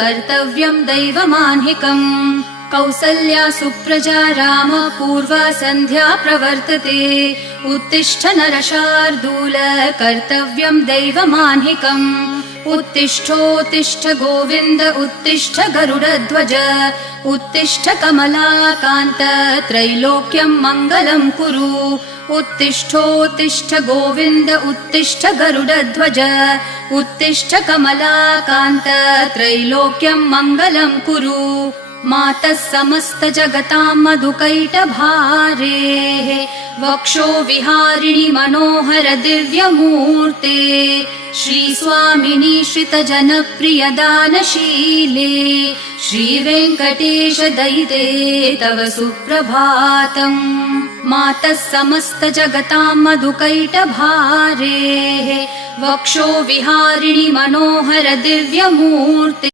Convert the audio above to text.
कर्तव्यं दैवमान्हिकम् कौसल्या सुप्रजा राम पूर्वा सन्ध्या प्रवर्तते उत्तिष्ठ नरशार्दूल कर्तव्यं दैवमान्हिकम् उत्तिष्ठोत्तिष्ठ गोविन्द उत्तिष्ठ गरुडध्वज उत्तिष्ठ कमलाकान्त त्रैलोक्यं मङ्गलं कुरु उत्तिष्ठोत्तिष्ठ गोविन्द उत्तिष्ठ गरुडध्वज उत्तिष्ठ कमलाकान्त त्रैलोक्यं मङ्गलं कुरु मातः समस्त जगतां मधुकैटभारेः वक्षो विहारिणि मनोहर दिव्यमूर्ते श्रीस्वामिनि श्रितजनप्रिय दानशीले श्रीवेङ्कटेश दयिते तव सुप्रभातम् मातः समस्त जगतां मधुकैटभारेः वक्षो विहारिणि मनोहर दिव्यमूर्ते